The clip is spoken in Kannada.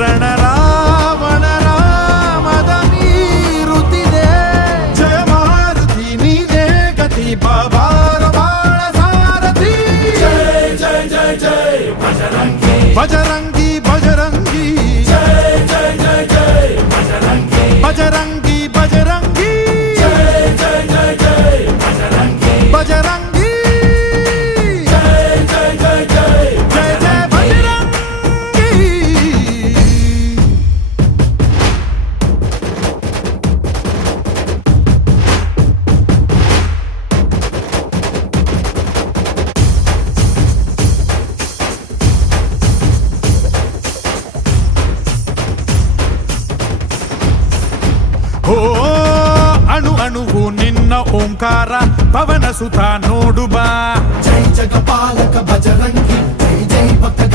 ರಣರಾವಣ ರಾಮದ ಮೀರುತ್ತಿದೆ ಜಯ ಮಾರುತಿ ನೀನೇ ಗತಿ ಬಾಬಾರ ಬಾಳ ಸಾರಥಿ ಜೈ ಜೈ ಜೈ ಜೈ ಬಜರಂಗಿ ಬಜರಂಗಿ ಬಜರಂಗಿ ಜೈ ಜೈ ಜೈ ಜೈ ಬಜರಂಗಿ ಬಜರಂಗಿ ಬಜರಂಗಿ ಜೈ ಜೈ ಜೈ ಜೈ ಬಜರಂಗಿ ಬಜರಂಗಿ ಜೈ ಜೈ ಜೈ ಜೈ ಜಯ ಜಯ ಬಜರಂಗಿ ಓ ಅಣು ಅಣುವು ನಿನ್ನ ಓಂಕಾರ ಪವನ ಸುತ ನೋಡು ಬಾ ಜೈ ಜಗಪಾಲಕ ಬಜರಂಗಿ ಜೈ ಜೈ ಭಕ್ತ